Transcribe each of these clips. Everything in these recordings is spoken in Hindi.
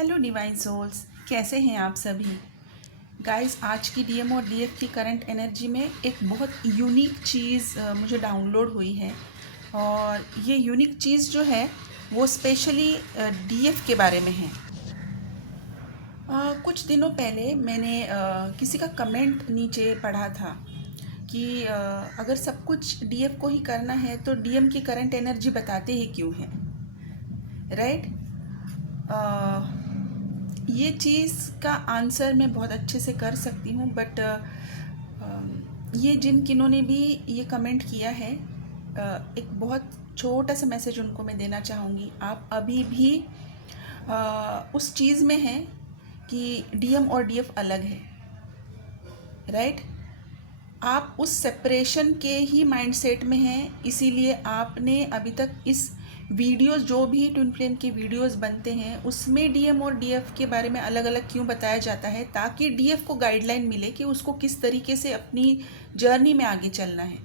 हेलो डिवाइन सोल्स, कैसे हैं आप सभी गाइस। आज की डीएम और डीएफ की करंट एनर्जी में एक बहुत यूनिक चीज़ मुझे डाउनलोड हुई है। और ये यूनिक चीज़ जो है वो स्पेशली डीएफ के बारे में है। कुछ दिनों पहले मैंने किसी का कमेंट नीचे पढ़ा था कि अगर सब कुछ डीएफ को ही करना है तो डीएम की करंट एनर्जी बताते ही क्यों हैं, राइट। ये चीज़ का आंसर मैं बहुत अच्छे से कर सकती हूँ, बट ये जिन किन्हों ने भी ये कमेंट किया है, एक बहुत छोटा सा मैसेज उनको मैं देना चाहूँगी। आप अभी भी उस चीज़ में हैं कि डीएम और डीएफ अलग है, राइट। आप उस सेपरेशन के ही माइंडसेट में हैं, इसीलिए आपने अभी तक इस वीडियोस, जो भी ट्विन फ्लेम के वीडियोस बनते हैं उसमें डीएम और डीएफ के बारे में अलग अलग क्यों बताया जाता है, ताकि डीएफ को गाइडलाइन मिले कि उसको किस तरीके से अपनी जर्नी में आगे चलना है।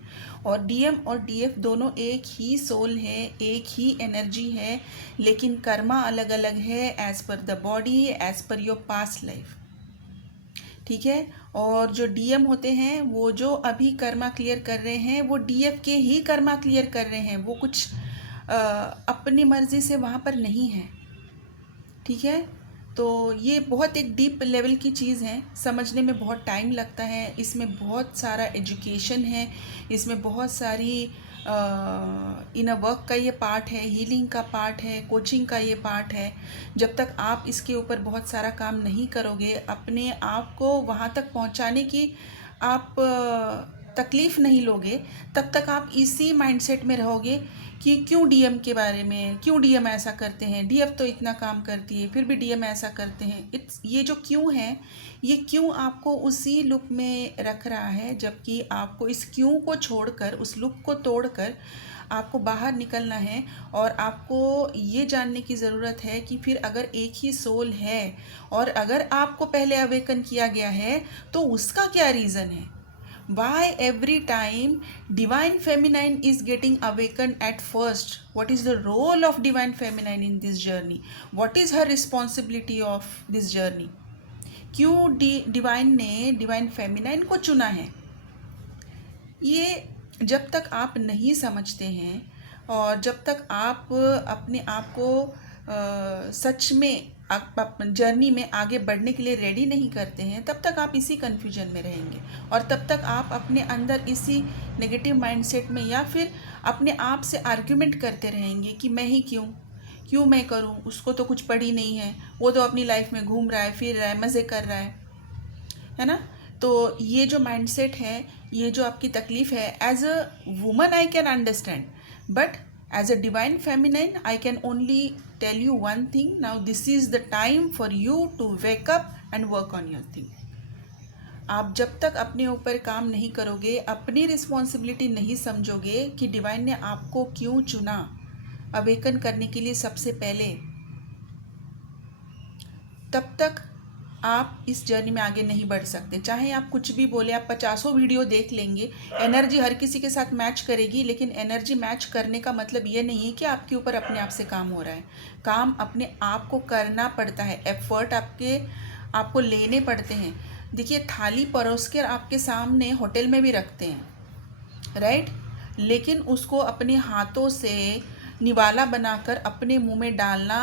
और डीएम और डीएफ दोनों एक ही सोल है, एक ही एनर्जी है, लेकिन कर्मा अलग अलग है as per the body, as per your past life, ठीक है। और जो डीएम होते हैं वो जो अभी कर्मा क्लियर कर रहे हैं वो डीएफ के ही कर्मा क्लियर कर रहे हैं, वो कुछ अपनी मर्जी से वहाँ पर नहीं है, ठीक है। तो ये बहुत एक डीप लेवल की चीज़ है, समझने में बहुत टाइम लगता है, इसमें बहुत सारा एजुकेशन है, इसमें बहुत सारी इनर वर्क का ये पार्ट है, हीलिंग का पार्ट है, कोचिंग का ये पार्ट है। जब तक आप इसके ऊपर बहुत सारा काम नहीं करोगे, अपने आप को वहाँ तक पहुँचाने की आप तकलीफ़ नहीं लोगे, तब तक आप इसी माइंडसेट में रहोगे कि क्यों डीएम के बारे में, क्यों डीएम ऐसा करते हैं, डीएफ तो इतना काम करती है फिर भी डीएम ऐसा करते हैं। ये जो क्यों है, ये क्यों आपको उसी लूप में रख रहा है, जबकि आपको इस क्यों को छोड़कर, उस लूप को तोड़कर आपको बाहर निकलना है। और आपको ये जानने की ज़रूरत है कि फिर अगर एक ही सोल है और अगर आपको पहले अवेकन किया गया है तो उसका क्या रीज़न है। Why every time divine feminine is getting awakened at first? What is the role of divine feminine in this journey? What is her responsibility of this journey? क्यों डिवाइन ने डिवाइन फेमिनाइन को चुना है, ये जब तक आप नहीं समझते हैं और जब तक आप अपने आप को सच में आप जर्नी में आगे बढ़ने के लिए रेडी नहीं करते हैं, तब तक आप इसी कन्फ्यूजन में रहेंगे और तब तक आप अपने अंदर इसी नेगेटिव माइंडसेट में या फिर अपने आप से आर्ग्यूमेंट करते रहेंगे कि मैं ही क्यों मैं करूं, उसको तो कुछ पड़ी नहीं है, वो तो अपनी लाइफ में घूम रहा है, फिर रहा है, मज़े कर रहा है ना। तो ये जो माइंडसेट है, ये जो आपकी तकलीफ़ है, as a woman I can understand, but as a divine feminine I can only tell you one thing. Now this is the time for you to wake up and work on your thing. आप जब तक अपने ऊपर काम नहीं करोगे, अपनी रिस्पॉन्सिबिलिटी नहीं समझोगे कि डिवाइन ने आपको क्यों चुना अवेकन करने के लिए सबसे पहले, तब तक आप इस जर्नी में आगे नहीं बढ़ सकते। चाहे आप कुछ भी बोले, आप 50 वीडियो देख लेंगे, एनर्जी हर किसी के साथ मैच करेगी, लेकिन एनर्जी मैच करने का मतलब ये नहीं है कि आपके ऊपर अपने आप से काम हो रहा है। काम अपने आप को करना पड़ता है, एफर्ट आपको लेने पड़ते हैं। देखिए, थाली परोस कर आपके सामने होटल में भी रखते हैं, राइट, लेकिन उसको अपने हाथों से निवाला बनाकर अपने मुंह में डालना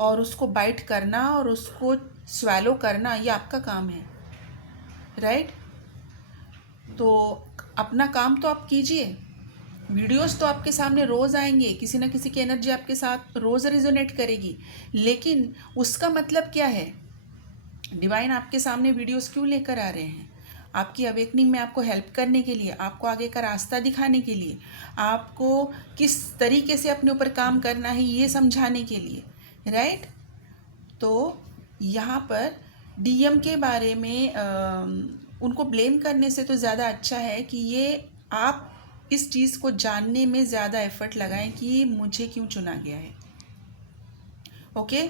और उसको बाइट करना और उसको स्वैलो करना, ये आपका काम है, राइट। तो अपना काम तो आप कीजिए। वीडियोस तो आपके सामने रोज़ आएंगे, किसी ना किसी की एनर्जी आपके साथ रोज़ रेजोनेट करेगी, लेकिन उसका मतलब क्या है, डिवाइन आपके सामने वीडियोस क्यों लेकर आ रहे हैं? आपकी अवेकनिंग में आपको हेल्प करने के लिए, आपको आगे का रास्ता दिखाने के लिए, आपको किस तरीके से अपने ऊपर काम करना है ये समझाने के लिए, राइट। तो यहाँ पर डीएम के बारे में उनको ब्लेम करने से तो ज़्यादा अच्छा है कि ये आप इस चीज़ को जानने में ज़्यादा एफर्ट लगाएं कि मुझे क्यों चुना गया है। ओके,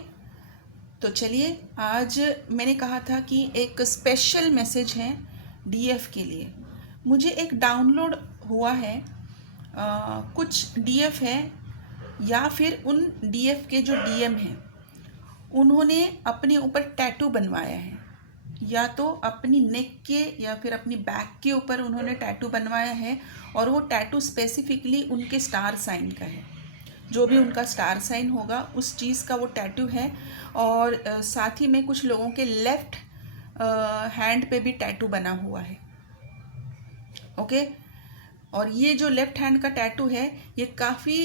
तो चलिए, आज मैंने कहा था कि एक स्पेशल मैसेज है डीएफ के लिए। मुझे एक डाउनलोड हुआ है, कुछ डीएफ है या फिर उन डीएफ के जो डीएम हैं उन्होंने अपने ऊपर टैटू बनवाया है, या तो अपनी नेक के या फिर अपनी बैक के ऊपर उन्होंने टैटू बनवाया है, और वो टैटू स्पेसिफिकली उनके स्टार साइन का है। जो भी उनका स्टार साइन होगा उस चीज़ का वो टैटू है। और साथ ही में कुछ लोगों के लेफ्ट हैंड पे भी टैटू बना हुआ है। ओके, और ये जो लेफ्ट हैंड का टैटू है ये काफ़ी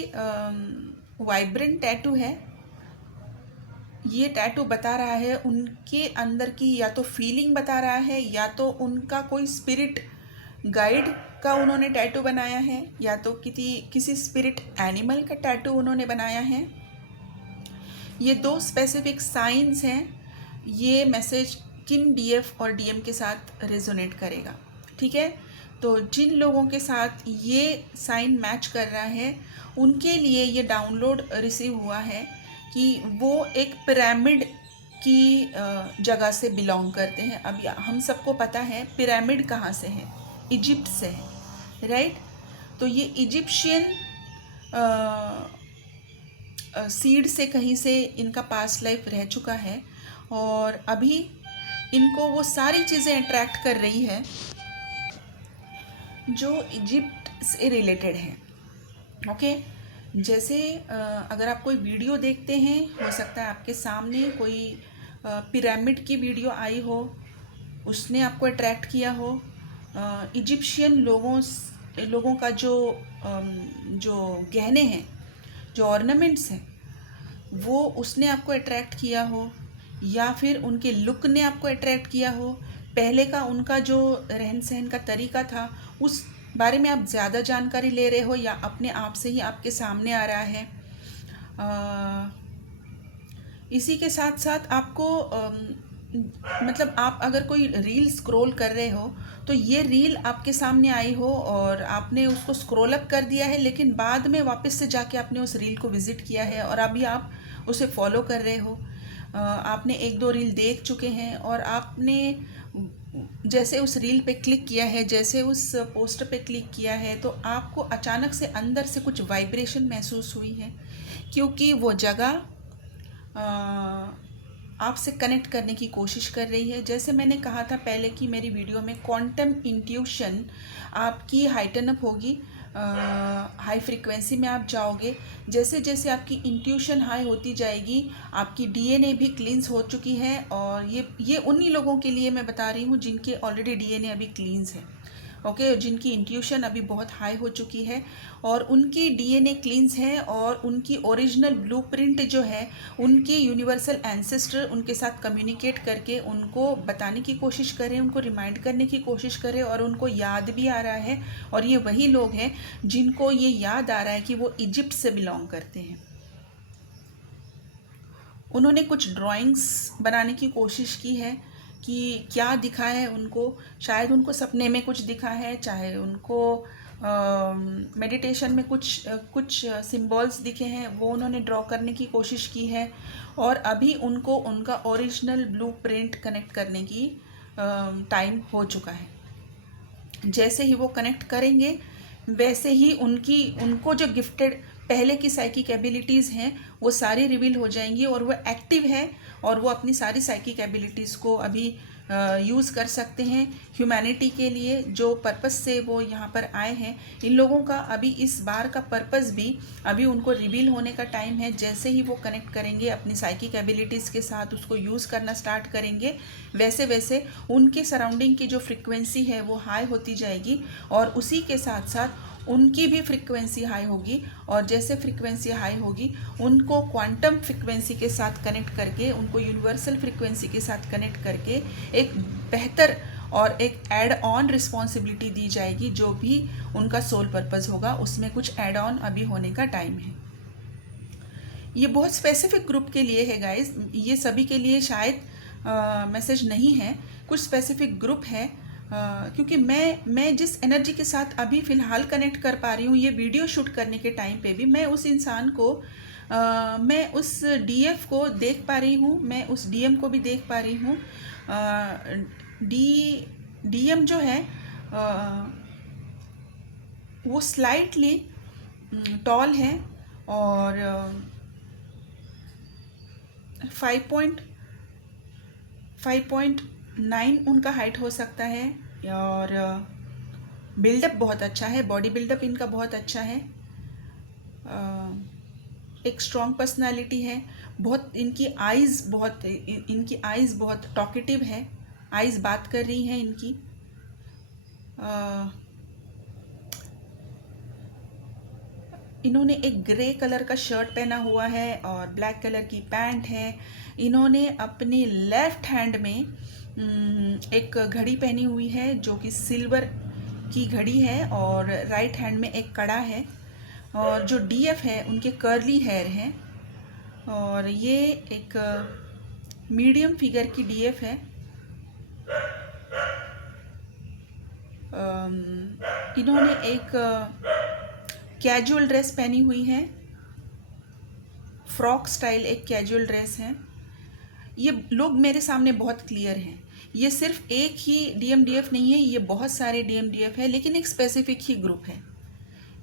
वाइब्रेंट टैटू है। ये टैटू बता रहा है उनके अंदर की या तो फीलिंग बता रहा है, या तो उनका कोई स्पिरिट गाइड का उन्होंने टैटू बनाया है, या तो किसी स्पिरिट एनिमल का टैटू उन्होंने बनाया है। ये दो स्पेसिफिक साइंस हैं। ये मैसेज किन डीएफ और डीएम के साथ रेजोनेट करेगा, ठीक है। तो जिन लोगों के साथ ये साइन मैच कर रहा है उनके लिए ये डाउनलोड रिसीव हुआ है कि वो एक पिरामिड की जगह से बिलोंग करते हैं। अब हम सबको पता है पिरामिड कहाँ से है, इजिप्ट से है, राइट। तो ये इजिप्शियन सीड से कहीं से इनका पास्ट लाइफ रह चुका है, और अभी इनको वो सारी चीज़ें अट्रैक्ट कर रही है जो इजिप्ट से रिलेटेड है। ओके, जैसे अगर आप कोई वीडियो देखते हैं, हो सकता है आपके सामने कोई पिरामिड की वीडियो आई हो, उसने आपको अट्रैक्ट किया हो। इजिप्शियन लोगों का जो गहने हैं, जो ऑर्नामेंट्स हैं, वो उसने आपको अट्रैक्ट किया हो, या फिर उनके लुक ने आपको अट्रैक्ट किया हो। पहले का उनका जो रहन सहन का तरीका था उस बारे में आप ज़्यादा जानकारी ले रहे हो, या अपने आप से ही आपके सामने आ रहा है। इसी के साथ साथ आपको मतलब आप अगर कोई रील स्क्रॉल कर रहे हो तो ये रील आपके सामने आई हो और आपने उसको स्क्रॉल अप कर दिया है, लेकिन बाद में वापस से जाके आपने उस रील को विज़िट किया है और अभी आप उसे फॉलो कर रहे हो। आपने एक दो रील देख चुके हैं और आपने जैसे उस रील पे क्लिक किया है, जैसे उस पोस्टर पे क्लिक किया है, तो आपको अचानक से अंदर से कुछ वाइब्रेशन महसूस हुई है, क्योंकि वो जगह आपसे कनेक्ट करने की कोशिश कर रही है। जैसे मैंने कहा था पहले कि मेरी वीडियो में, क्वांटम इंट्यूशन आपकी हाइटन अप होगी, हाई फ्रीक्वेंसी में आप जाओगे। जैसे जैसे आपकी इंट्यूशन हाई होती जाएगी, आपकी डीएनए भी क्लींस हो चुकी है। और ये उन्हीं लोगों के लिए मैं बता रही हूँ जिनके ऑलरेडी डीएनए अभी क्लींस है, ओके, जिनकी इंट्यूशन अभी बहुत हाई हो चुकी है और उनकी डीएनए क्लींस है, और उनकी ओरिजिनल ब्लूप्रिंट जो है, उनकी यूनिवर्सल एंसेस्टर उनके साथ कम्युनिकेट करके उनको बताने की कोशिश करें, उनको रिमाइंड करने की कोशिश करें, और उनको याद भी आ रहा है। और ये वही लोग हैं जिनको ये याद आ रहा है कि वो इजिप्ट से बिलोंग करते हैं। उन्होंने कुछ ड्राइंग्स बनाने की कोशिश की है कि क्या दिखा है उनको, शायद उनको सपने में कुछ दिखा है, चाहे उनको मेडिटेशन में कुछ सिंबल्स दिखे हैं, वो उन्होंने ड्रॉ करने की कोशिश की है। और अभी उनको उनका ओरिजिनल ब्लूप्रिंट कनेक्ट करने की टाइम हो चुका है। जैसे ही वो कनेक्ट करेंगे वैसे ही उनको जो गिफ्टेड पहले की साइकिक एबिलिटीज़ हैं वो सारी रिवील हो जाएंगी, और वो एक्टिव है और वो अपनी सारी साइकिक एबिलिटीज़ को अभी यूज़ कर सकते हैं ह्यूमैनिटी के लिए। जो पर्पस से वो यहाँ पर आए हैं, इन लोगों का अभी इस बार का पर्पस भी अभी उनको रिवील होने का टाइम है। जैसे ही वो कनेक्ट करेंगे अपनी साइकिक एबिलिटीज़ के साथ, उसको यूज़ करना स्टार्ट करेंगे, वैसे वैसे उनके सराउंडिंग की जो फ्रिक्वेंसी है वो हाई होती जाएगी, और उसी के साथ साथ उनकी भी फ्रिक्वेंसी हाई होगी। और जैसे फ्रिक्वेंसी हाई होगी, उनको क्वांटम फ्रिक्वेंसी के साथ कनेक्ट करके, उनको यूनिवर्सल फ्रिक्वेंसी के साथ कनेक्ट करके एक बेहतर और एक ऐड ऑन रिस्पॉन्सिबिलिटी दी जाएगी। जो भी उनका सोल पर्पस होगा उसमें कुछ ऐड ऑन अभी होने का टाइम है। ये बहुत स्पेसिफिक ग्रुप के लिए है गाइस, ये सभी के लिए शायद मैसेज नहीं है, कुछ स्पेसिफिक ग्रुप है। क्योंकि मैं जिस एनर्जी के साथ अभी फ़िलहाल कनेक्ट कर पा रही हूँ, ये वीडियो शूट करने के टाइम पे भी मैं उस इंसान को मैं उस डीएफ को देख पा रही हूँ, मैं उस डीएम को भी देख पा रही हूँ। डीएम जो है वो स्लाइटली टॉल है, और 5.9 उनका हाइट हो सकता है। और बिल्डअप बहुत अच्छा है, बॉडी बिल्डअप इनका बहुत अच्छा है। एक स्ट्रॉन्ग पर्सनालिटी है। बहुत इनकी आइज़ बहुत टॉकेटिव है, आइज़ बात कर रही हैं इनकी। इन्होंने एक ग्रे कलर का शर्ट पहना हुआ है और ब्लैक कलर की पैंट है। इन्होंने अपने लेफ्ट हैंड में एक घड़ी पहनी हुई है जो कि सिल्वर की घड़ी है, और राइट हैंड में एक कड़ा है। और जो डीएफ है उनके कर्ली हेयर हैं, और ये एक मीडियम फिगर की डीएफ है। इन्होंने एक कैजुअल ड्रेस पहनी हुई है, फ्रॉक स्टाइल एक कैजुअल ड्रेस है। ये लोग मेरे सामने बहुत क्लियर हैं। ये सिर्फ एक ही डीएमडीएफ नहीं है, ये बहुत सारे डीएमडीएफ है, लेकिन एक स्पेसिफिक ही ग्रुप है।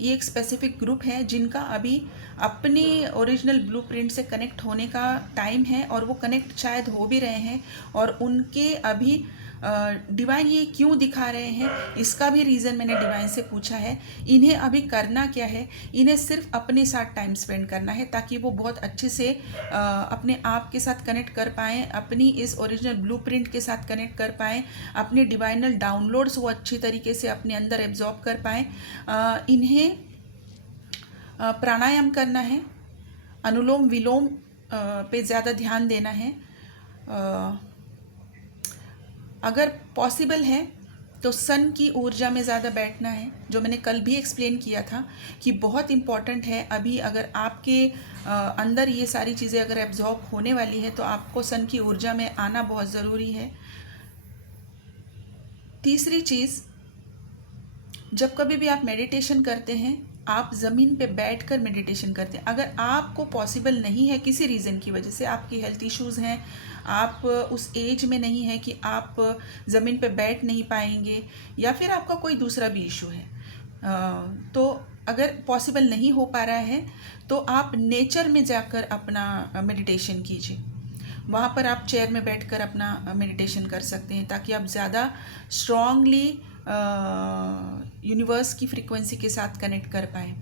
ये एक स्पेसिफिक ग्रुप है जिनका अभी अपनी ओरिजिनल ब्लूप्रिंट से कनेक्ट होने का टाइम है, और वो कनेक्ट शायद हो भी रहे हैं। और उनके अभी डिवाइन ये क्यों दिखा रहे हैं, इसका भी रीज़न मैंने डिवाइन से पूछा है। इन्हें अभी करना क्या है, इन्हें सिर्फ अपने साथ टाइम स्पेंड करना है, ताकि वो बहुत अच्छे से अपने आप के साथ कनेक्ट कर पाएँ, अपनी इस ओरिजिनल ब्लूप्रिंट के साथ कनेक्ट कर पाएँ, अपने डिवाइनल डाउनलोड्स वो अच्छी तरीके से अपने अंदर एब्जॉर्ब कर पाएँ। इन्हें प्राणायाम करना है, अनुलोम विलोम पे ज़्यादा ध्यान देना है। अगर पॉसिबल है तो सन की ऊर्जा में ज़्यादा बैठना है, जो मैंने कल भी एक्सप्लेन किया था कि बहुत इम्पॉर्टेंट है। अभी अगर आपके अंदर ये सारी चीज़ें अगर एब्जॉर्ब होने वाली है तो आपको सन की ऊर्जा में आना बहुत ज़रूरी है। तीसरी चीज़, जब कभी भी आप मेडिटेशन करते हैं, आप ज़मीन पे बैठकर मेडिटेशन करते हैं। अगर आपको पॉसिबल नहीं है, किसी रीज़न की वजह से आपकी हेल्थ इश्यूज़ हैं, आप उस एज में नहीं है कि आप ज़मीन पे बैठ नहीं पाएंगे, या फिर आपका कोई दूसरा भी इशू है, तो अगर पॉसिबल नहीं हो पा रहा है तो आप नेचर में जाकर अपना मेडिटेशन कीजिए। वहाँ पर आप चेयर में बैठकर अपना मेडिटेशन कर सकते हैं, ताकि आप ज़्यादा स्ट्रॉन्गली यूनिवर्स की फ्रीक्वेंसी के साथ कनेक्ट कर पाएँ।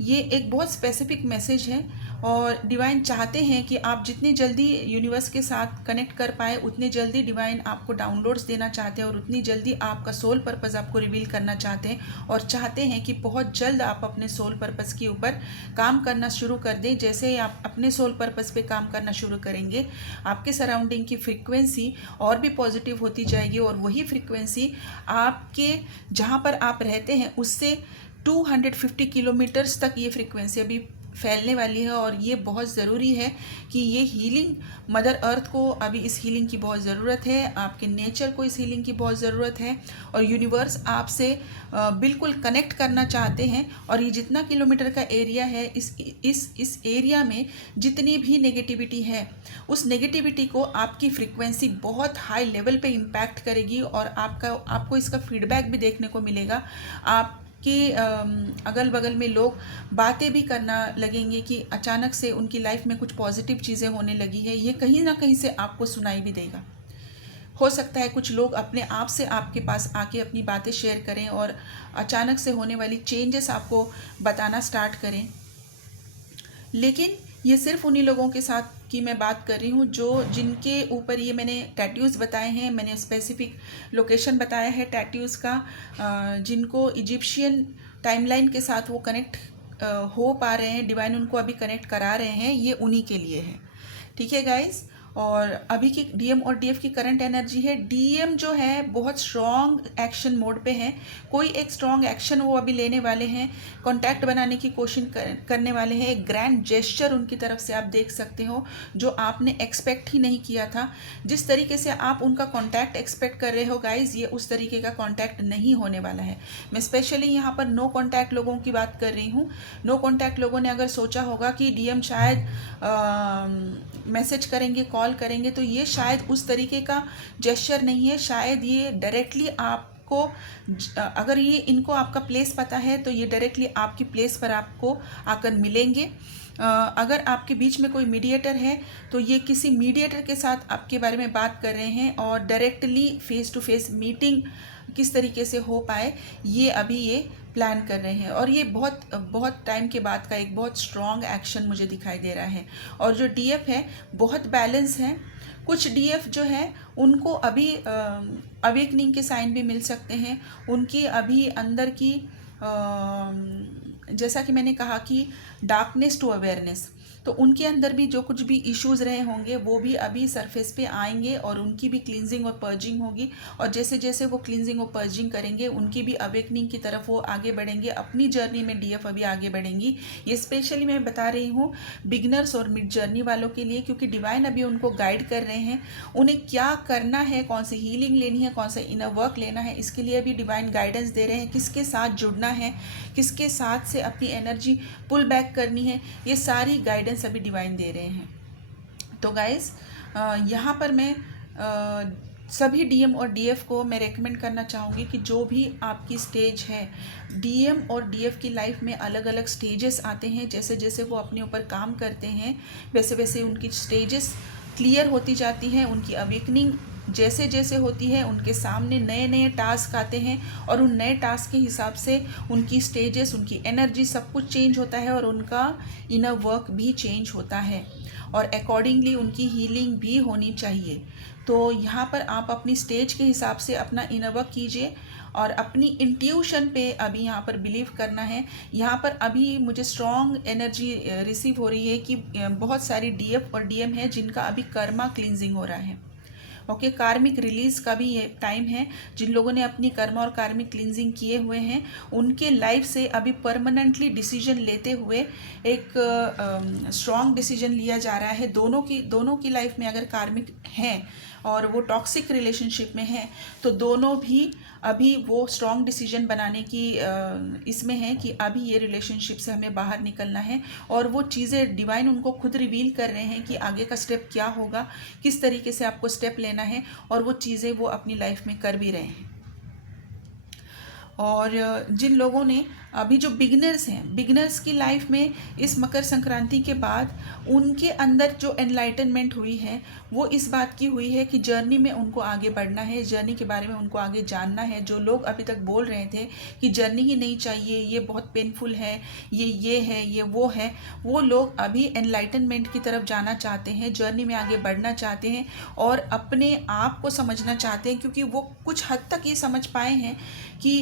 ये एक बहुत स्पेसिफिक मैसेज है, और डिवाइन चाहते हैं कि आप जितनी जल्दी यूनिवर्स के साथ कनेक्ट कर पाए, उतनी जल्दी डिवाइन आपको डाउनलोड्स देना चाहते हैं, और उतनी जल्दी आपका सोल पर्पस आपको रिवील करना चाहते हैं, और चाहते हैं कि बहुत जल्द आप अपने सोल पर्पस के ऊपर काम करना शुरू कर दें। जैसे ही आप अपने सोल पर्पस पे काम करना शुरू करेंगे, आपके सराउंडिंग की फ्रीक्वेंसी और भी पॉजिटिव होती जाएगी, और वही फ्रीक्वेंसी आपके जहाँ पर आप रहते हैं उससे 250 किलोमीटर्स तक ये फ्रीक्वेंसी अभी फैलने वाली है। और ये बहुत ज़रूरी है कि ये हीलिंग, मदर अर्थ को अभी इस हीलिंग की बहुत ज़रूरत है, आपके नेचर को इस हीलिंग की बहुत ज़रूरत है, और यूनिवर्स आपसे बिल्कुल कनेक्ट करना चाहते हैं। और ये जितना किलोमीटर का एरिया है, इस एरिया में जितनी भी नेगेटिविटी है, उस नेगेटिविटी को आपकी फ्रीक्वेंसी बहुत हाई लेवल पे इम्पैक्ट करेगी, और आपको इसका फीडबैक भी देखने को मिलेगा। आप कि अगल बगल में लोग बातें भी करना लगेंगे कि अचानक से उनकी लाइफ में कुछ पॉजिटिव चीज़ें होने लगी है। ये कहीं ना कहीं से आपको सुनाई भी देगा। हो सकता है कुछ लोग अपने आप से आपके पास आके अपनी बातें शेयर करें, और अचानक से होने वाली चेंजेस आपको बताना स्टार्ट करें। लेकिन ये सिर्फ उन्हीं लोगों के साथ की मैं बात कर रही हूँ जिनके ऊपर ये मैंने टैटूज़ बताए हैं, मैंने स्पेसिफिक लोकेशन बताया है टैटूज़ का, जिनको इजिप्शियन टाइमलाइन के साथ वो कनेक्ट हो पा रहे हैं, डिवाइन उनको अभी कनेक्ट करा रहे हैं, ये उन्हीं के लिए है। ठीक है गाइज़। और अभी की डीएम और डीएफ की करंट एनर्जी है, डीएम जो है बहुत स्ट्रॉन्ग एक्शन मोड पे है। कोई एक स्ट्रॉन्ग एक्शन वो अभी लेने वाले हैं, कांटेक्ट बनाने की कोशिश करने वाले हैं। एक ग्रैंड जेस्चर उनकी तरफ से आप देख सकते हो, जो आपने एक्सपेक्ट ही नहीं किया था। जिस तरीके से आप उनका कांटेक्ट एक्सपेक्ट कर रहे हो गाइज, ये उस तरीके का कांटेक्ट नहीं होने वाला है। मैं स्पेशली यहाँ पर नो कांटेक्ट लोगों की बात कर रही हूँ। नो कांटेक्ट लोगों ने अगर सोचा होगा कि डीएम शायद मैसेज करेंगे, कॉल करेंगे, तो ये शायद उस तरीके का जेस्चर नहीं है। शायद ये डायरेक्टली आप आपको अगर ये इनको आपका प्लेस पता है तो ये डायरेक्टली आपकी प्लेस पर आपको आकर मिलेंगे। अगर आपके बीच में कोई मीडिएटर है तो ये किसी मीडिएटर के साथ आपके बारे में बात कर रहे हैं, और directly face to face meeting किस तरीके से हो पाए ये अभी ये प्लान कर रहे हैं। और ये बहुत बहुत टाइम के बाद का एक बहुत स्ट्रॉन्ग एक्शन मुझे दिखाई दे रहा है। और जो डीएफ है बहुत बैलेंस है। कुछ डीएफ जो है उनको अभी अवेकनिंग के साइन भी मिल सकते हैं, उनकी अभी अंदर की जैसा कि मैंने कहा कि डार्कनेस टू अवेयरनेस, तो उनके अंदर भी जो कुछ भी इश्यूज़ रहे होंगे वो भी अभी सरफेस पे आएंगे और उनकी भी क्लींजिंग और पर्जिंग होगी। और जैसे जैसे वो क्लींजिंग और पर्जिंग करेंगे उनकी भी अवेकनिंग की तरफ वो आगे बढ़ेंगे, अपनी जर्नी में डीएफ अभी आगे बढ़ेंगी। ये स्पेशली मैं बता रही हूँ बिगनर्स और मिड जर्नी वालों के लिए, क्योंकि डिवाइन अभी उनको गाइड कर रहे हैं उन्हें क्या करना है, कौन सी हीलिंग लेनी है, कौन सा इनर वर्क लेना है, इसके लिए अभी डिवाइन गाइडेंस दे रहे हैं। किसके साथ जुड़ना है, किसके साथ से अपनी एनर्जी पुल बैक करनी है, ये सारी गाइडेंस अभी डिवाइन दे रहे हैं। तो गाइस यहाँ पर मैं सभी डीएम और डीएफ को मैं रेकमेंड करना चाहूँगी कि जो भी आपकी स्टेज है, डीएम और डीएफ की लाइफ में अलग अलग स्टेजेस आते हैं। जैसे जैसे वो अपने ऊपर काम करते हैं वैसे वैसे उनकी स्टेजेस क्लियर होती जाती हैं, उनकी अवेकनिंग जैसे जैसे होती है उनके सामने नए नए टास्क आते हैं, और उन नए टास्क के हिसाब से उनकी स्टेजेस, उनकी एनर्जी सब कुछ चेंज होता है, और उनका इनर वर्क भी चेंज होता है, और अकॉर्डिंगली उनकी हीलिंग भी होनी चाहिए। तो यहाँ पर आप अपनी स्टेज के हिसाब से अपना इनर वर्क कीजिए, और अपनी इंट्यूशन पे अभी यहाँ पर बिलीव करना है। यहाँ पर अभी मुझे स्ट्रॉन्ग एनर्जी रिसीव हो रही है कि बहुत सारी डीएफ और डीएम है जिनका अभी कर्मा क्लींजिंग हो रहा है। ओके, कार्मिक रिलीज का भी ये टाइम है। जिन लोगों ने अपनी कर्मा और कार्मिक क्लींजिंग किए हुए हैं उनके लाइफ से अभी परमानेंटली डिसीजन लेते हुए एक स्ट्रॉन्ग डिसीजन लिया जा रहा है। दोनों की लाइफ में अगर कार्मिक हैं और वो टॉक्सिक रिलेशनशिप में हैं तो दोनों भी अभी वो स्ट्रॉन्ग डिसीजन बनाने की इसमें है कि अभी ये रिलेशनशिप से हमें बाहर निकलना है। और वो चीज़ें डिवाइन उनको खुद रिवील कर रहे हैं कि आगे का स्टेप क्या होगा, किस तरीके से आपको स्टेप लेना है, और वो चीज़ें वो अपनी लाइफ में कर भी रहे हैं। और जिन लोगों ने अभी जो बिगनर्स हैं, बिगनर्स की लाइफ में इस मकर संक्रांति के बाद उनके अंदर जो एनलाइटनमेंट हुई है वो इस बात की हुई है कि जर्नी में उनको आगे बढ़ना है, जर्नी के बारे में उनको आगे जानना है। जो लोग अभी तक बोल रहे थे कि जर्नी ही नहीं चाहिए, ये बहुत पेनफुल है, ये है, ये वो है, वो लोग अभी एनलाइटनमेंट की तरफ जाना चाहते हैं, जर्नी में आगे बढ़ना चाहते हैं और अपने आप को समझना चाहते हैं, क्योंकि वो कुछ हद तक ये समझ पाए हैं कि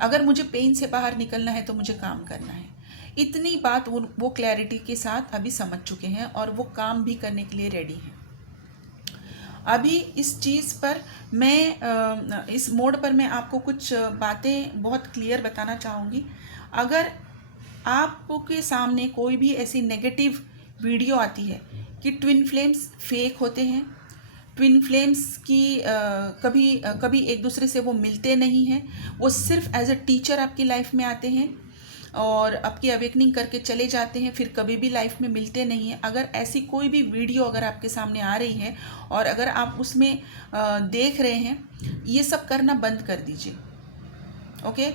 अगर मुझे पेन से बाहर निकलना है तो मुझे काम करना है। इतनी बात वो क्लैरिटी के साथ अभी समझ चुके हैं और वो काम भी करने के लिए रेडी हैं। अभी इस चीज़ पर मैं इस मोड पर मैं आपको कुछ बातें बहुत क्लियर बताना चाहूँगी। अगर आपके सामने कोई भी ऐसी नेगेटिव वीडियो आती है कि ट्विन फ्लेम्स फेक होते हैं, ट्विन फ्लेम्स की कभी एक दूसरे से वो मिलते नहीं हैं, वो सिर्फ एज अ टीचर आपकी लाइफ में आते हैं और आपकी अवेकनिंग करके चले जाते हैं, फिर कभी भी लाइफ में मिलते नहीं हैं। अगर ऐसी कोई भी वीडियो अगर आपके सामने आ रही है और अगर आप उसमें देख रहे हैं, ये सब करना बंद कर दीजिए। ओके,